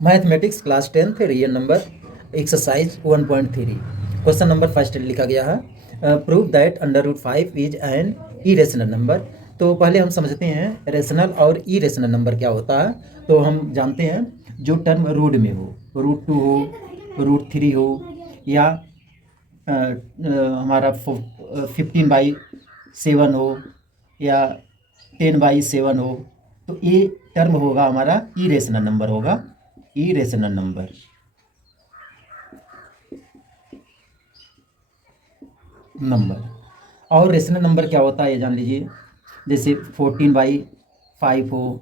Mathematics class 10th real number exercise 1.3 question number first लिखा गया है prove that under root 5 is an irrational number. तो पहले हम समझते हैं रेशनल और इरेशनल नंबर क्या होता है। तो हम जानते हैं जो टर्म रूट में हो, रूट 2 हो, रूट 3 हो, या हमारा 15/7 हो, या 10/7 हो, तो ये टर्म होगा हमारा इरेशनल नंबर होगा, इरेशनल नंबर। और रेशनल नंबर क्या होता है ये जान लीजिए। जैसे 14/5 हो,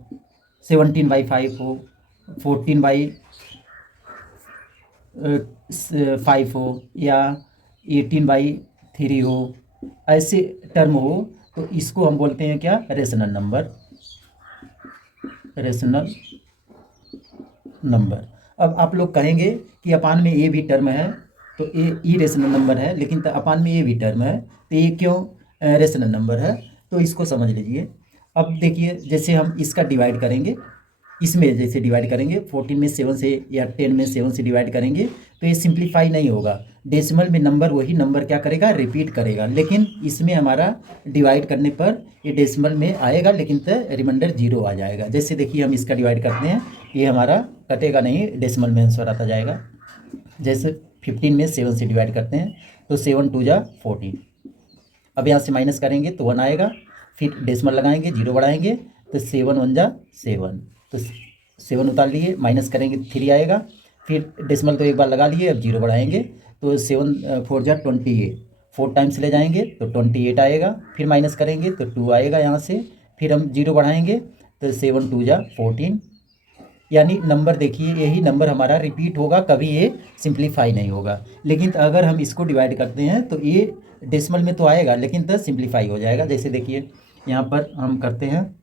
17/5 हो, 14/5 हो, या 18/3 हो, ऐसे टर्म हो तो इसको हम बोलते हैं क्या, रेशनल नंबर, रेशनल नंबर। अब आप लोग कहेंगे कि अपान में ये भी टर्म है तो ये इरेशनल नंबर है, लेकिन अपान में ये भी टर्म है तो ये क्यों रेशनल नंबर है। तो इसको समझ लीजिए। अब देखिए जैसे हम इसका डिवाइड करेंगे, इसमें जैसे डिवाइड करेंगे 14 में 7 से या 10 में 7 से डिवाइड करेंगे तो ये सिंप्लीफाई नहीं होगा। डेसिमल में नंबर वही नंबर क्या करेगा, रिपीट करेगा, लेकिन इसमें हमारा डिवाइड करने पर ये डेसिमल में आएगा लेकिन तो रिमाइंडर 0 आ जाएगा। जैसे देखिए हम इसका डिवाइड करते हैं, ये हमारा कटेगा नहीं, डेसिमल में आंसर आता जाएगा। जैसे 15 में 7 से डिवाइड करते हैं तो 7 2 जा 14। अब यहाँ से माइनस करेंगे तो 1 आएगा, फिर डेसिमल लगाएंगे, 0 बढ़ाएंगे तो 7 1 जा 7, तो 7 उतार लिए, माइनस करेंगे 3 आएगा, फिर डेसिमल तो एक बार लगा लिए, अब 0 बढ़ाएंगे तो 7 4 जा 28, 4 टाइम्स ले जाएंगे तो 28 आएगा, फिर माइनस करेंगे तो 2 आएगा यहाँ से, फिर हम 0 बढ़ाएंगे तो 7 2 जा 14। यानी नंबर देखिए यही नंबर हमारा रिपीट होगा, कभी ये सिंप्लीफाई नहीं होगा। लेकिन अगर हम इसको डिवाइड करते हैं तो ये डेसिमल में तो आएगा लेकिन तो सिंप्लीफाई हो जाएगा। जैसे देखिए यहाँ पर हम करते हैं,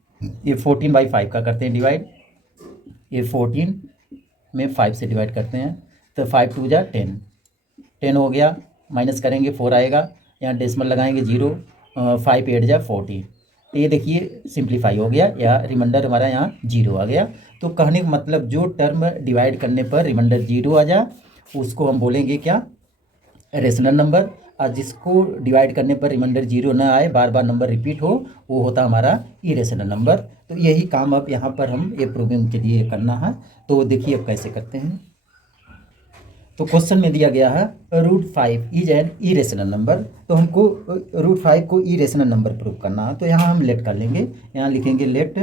ये 14/5 का करते हैं डिवाइड, ये 14 में 5 से डिवाइड करते हैं तो 5 2 जा 10, 10 हो गया, माइनस करेंगे 4 आएगा, यहाँ डेसिमल लगाएंगे 0, 5 8 जा 40, तो ये देखिए सिंप्लीफाई हो गया, या रिमाइंडर हमारा यहाँ 0 आ गया। तो कहने का मतलब जो टर्म डिवाइड करने पर रिमाइंडर 0 आ जाए उसको हम बोलेंगे क्या, रेशनल नंबर। और जिसको डिवाइड करने पर रिमाइंडर 0 ना आए, बार बार नंबर रिपीट हो, वो होता हमारा इरेशनल नंबर। तो यही काम अब यहाँ पर हम ये प्रूविंग के लिए करना है। तो देखिए अब कैसे करते हैं। तो क्वेश्चन में दिया गया है root 5 is an irrational number, तो हमको रूट 5 को इरेशनल नंबर प्रूव करना है। तो यहाँ हम लेट कर लेंगे, यहाँ लिखेंगे let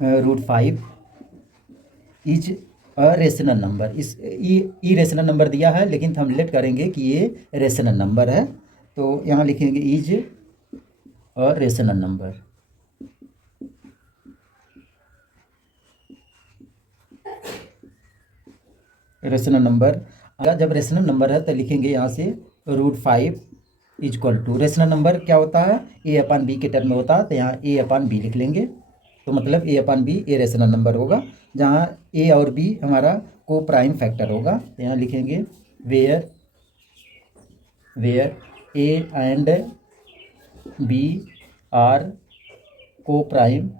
root 5 is a rational number. इस ई रेशनल नंबर दिया है लेकिन हम लेट करेंगे कि ये रेशनल नंबर है, तो यहाँ लिखेंगे is a rational number. Rational number, जब रेशनल नंबर है तो लिखेंगे यहाँ से root 5 is equal to, rational number क्या होता है, ए अपान बी के टर्म में होता है, तो यहाँ ए अपान बी लिख लेंगे। तो मतलब ए अपान बी ए रेशनल नंबर होगा, जहाँ ए और बी हमारा को प्राइम फैक्टर होगा। तो यहाँ लिखेंगे where where a and b are coprime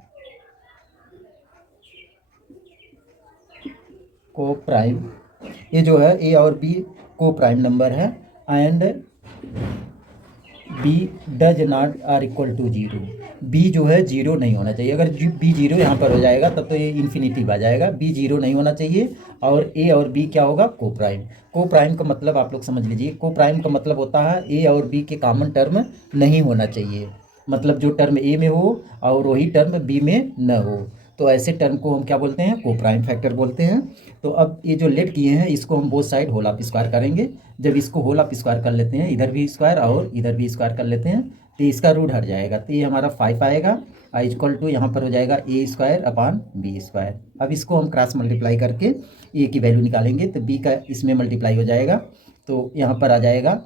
ये जो है ए और बी को प्राइम नंबर है, and b does not are equal to 0। B जो है 0 नहीं होना चाहिए। अगर बी 0 यहाँ पर हो जाएगा तब तो ये इन्फिनिटिव आ जाएगा। बी 0 नहीं होना चाहिए। और ए और बी क्या होगा, को प्राइम। को प्राइम का मतलब आप लोग समझ लीजिए, को प्राइम का मतलब होता है ए और बी के कॉमन टर्म नहीं होना चाहिए। मतलब जो टर्म ए में हो और वही टर्म बी में न हो, तो ऐसे टर्म को हम क्या बोलते हैं, को प्राइम फैक्टर बोलते हैं। तो अब ये जो लेट किए हैं इसको हम both side whole of square करेंगे। जब इसको होल ऑफ स्क्वायर कर लेते हैं, इधर भी स्क्वायर और इधर भी स्क्वायर कर लेते हैं, तो इसका रूट हट जाएगा, तो ये हमारा 5 आएगा। इक्वल टू यहाँ पर हो जाएगा A square upon B square. अब इसको हम क्रॉस मल्टीप्लाई करके ए की वैल्यू निकालेंगे तो बी का इसमें मल्टीप्लाई हो जाएगा, तो यहाँ पर आ जाएगा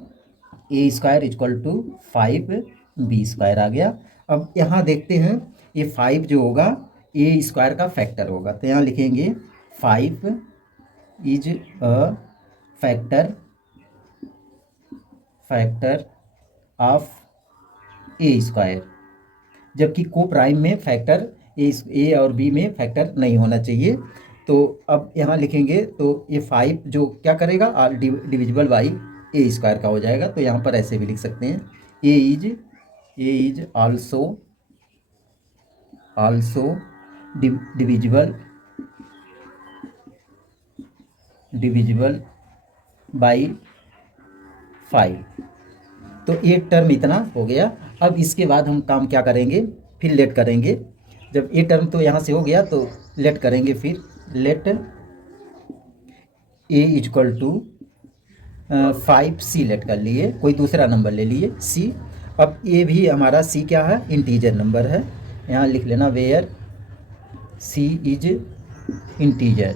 A square equal to 5 B square आ गया। अब यहाँ देखते हैं ये 5 जो होगा ए स्क्वायर का फैक्टर होगा, तो यहाँ लिखेंगे 5 is a factor of A square. जबकि को प्राइम में फैक्टर ए और बी में फैक्टर नहीं होना चाहिए। तो अब यहाँ लिखेंगे तो ये 5 जो क्या करेगा डिविजिबल बाई ए स्क्वायर का हो जाएगा। तो यहाँ पर ऐसे भी लिख सकते हैं ए इज आल्सो डिविजिबल बाई 5। तो ये टर्म इतना हो गया। अब इसके बाद हम काम क्या करेंगे, फिर लेट करेंगे। जब ये टर्म तो यहाँ से हो गया तो लेट करेंगे, फिर let a is equal to 5c let कर लिए, कोई दूसरा नंबर ले लिए c। अब ये भी हमारा c क्या है, इंटीजर नंबर है। यहाँ लिख लेना where c is integer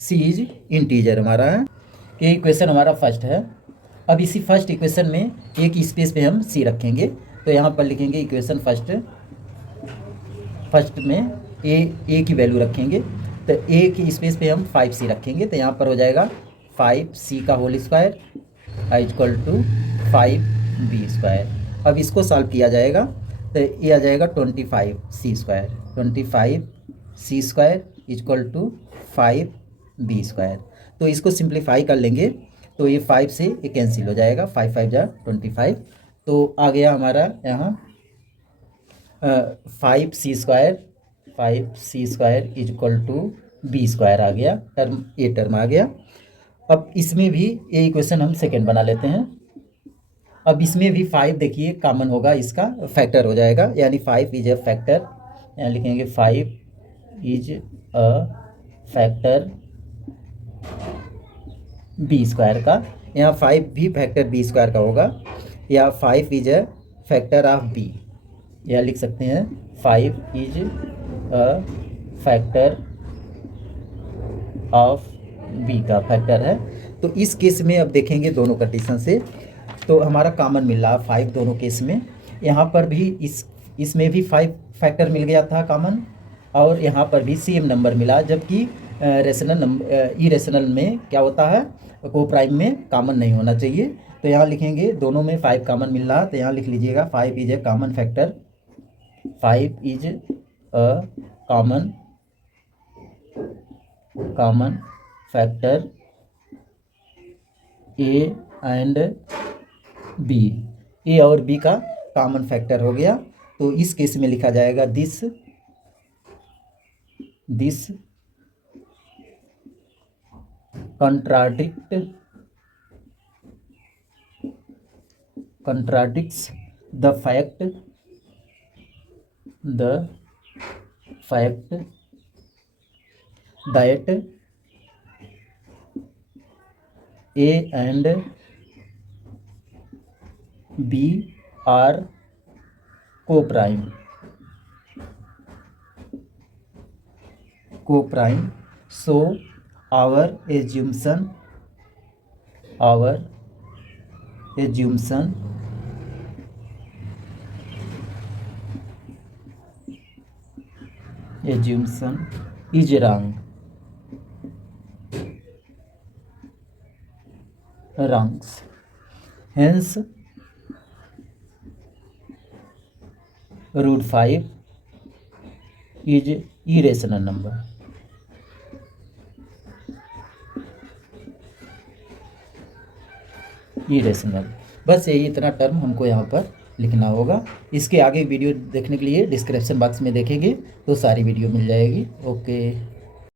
c is integer हमारा है। ये इक्वेशन हमारा फर्स्ट है। अब इसी फर्स्ट इक्वेशन में एक स्पेस पे हम c रखेंगे। तो यहाँ पर लिखेंगे इक्वेशन फर्स्ट में ए की वैल्यू रखेंगे। तो ए की स्पेस पे हम 5c रखेंगे। तो यहाँ पर हो जाएगा 5c का whole square equal to 5b square. अब इसको सॉल्व किया जाएगा तो ये आ जाएगा 25c square equal to 5b square. तो इसको सिंप्लीफाई कर लेंगे तो ये 5 से ये कैंसिल हो जाएगा, 5 5 जा 25। तो आ गया हमारा यहाँ 5c square equal to b square आ गया, ये टर्म आ गया। अब इसमें भी ये इक्वेशन हम सेकेंड बना लेते हैं। अब इसमें भी 5 देखिए कॉमन होगा, इसका फैक्टर हो जाएगा, यानी 5 इज अ फैक्टर। यहाँ लिखेंगे 5 is a factor b square का। यहाँ 5 भी फैक्टर b स्क्वायर का होगा, या 5 is a factor of b। यहाँ लिख सकते हैं 5 is a factor of b का फैक्टर है। तो इस केस में अब देखेंगे दोनों कंडीशन से तो हमारा कॉमन मिल रहा 5 दोनों केस में। यहाँ पर भी इसमें भी 5 फैक्टर मिल गया था कॉमन, और यहाँ पर भी सेम नंबर मिला। जबकि इरेशनल में क्या होता है, को प्राइम में कॉमन नहीं होना चाहिए। तो यहाँ लिखेंगे दोनों में 5 कॉमन मिल रहा। तो यहाँ लिख लीजिएगा 5 is a common factor, 5 is a common factor A and B. A और बी का कॉमन फैक्टर हो गया। तो इस केस में लिखा जाएगा this contradicts the fact that A and B are co-prime। So our assumption is wrong। Hence root 5 is irrational number। Irrational, बस यही इतना टर्म हमको यहाँ पर लिखना होगा। इसके आगे वीडियो देखने के लिए डिस्क्रिप्शन बॉक्स में देखेंगे तो सारी वीडियो मिल जाएगी। ओके।